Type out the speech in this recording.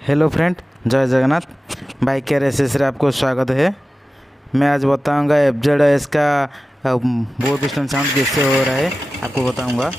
Hello friend, जय Jagannath. Bike care accessory आपको स्वागत है। मैं आज बताऊंगा FZS का बोर पिस्टन साउंड कैसे हो रहा है, आपको बताऊंगा।